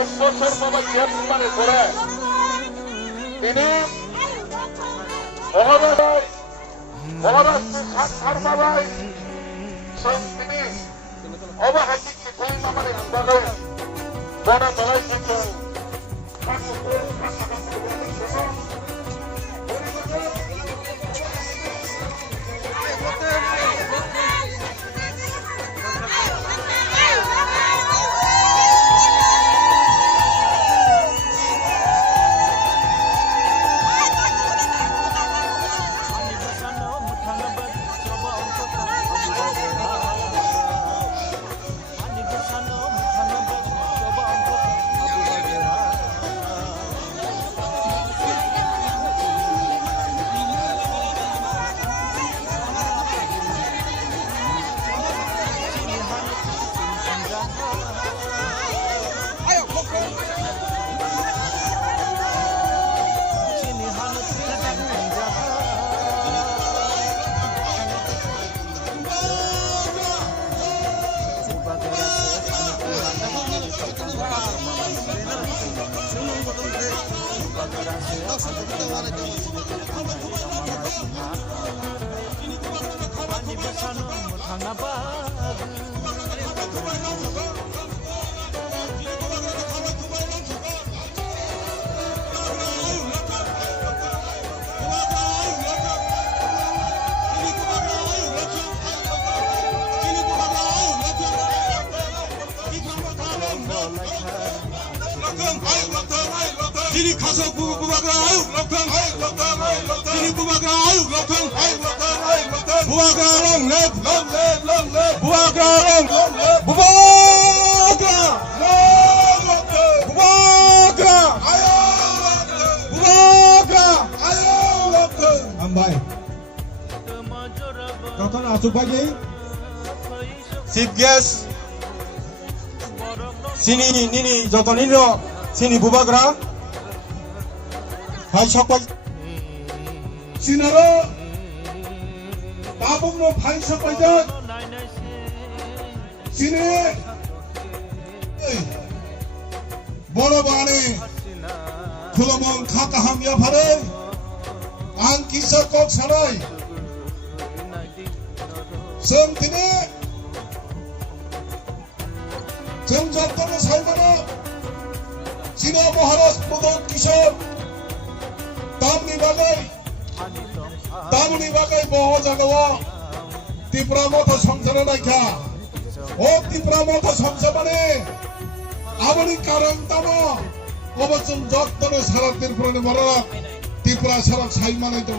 বছর বাবা গ্রেফতারে করে তিনি মহারাষ্ট্র সাক্ষার বাবায় তিনি অবহাতি কিছুই আমাদের বিভাগে বড় দলাই থেকে Sini kasok bubagra ayuk lokang sini bubagra ayuk lokang bubagra long lep bubagra long bubagra ambai kapan asuk pagi chief guest sini nini joto nino sini bubagra hai sokoi sinaro babung no hai sokoi jan sini boro bane khulomong khakaham ya phare ang kisa kok sarai sem tine sem jatone saimana sino maharaj modok kishor দামনি বাগাই বহ জাগাওয়া ত্রিপুরা মতো সংসারে রাখা ও ত্রিপুরা মতো সংসার মানে আমনি কারণ তাম অবচন যত্ন সারা ত্রিপুরা মরা ত্রিপুরা সারা ছাই মানে তো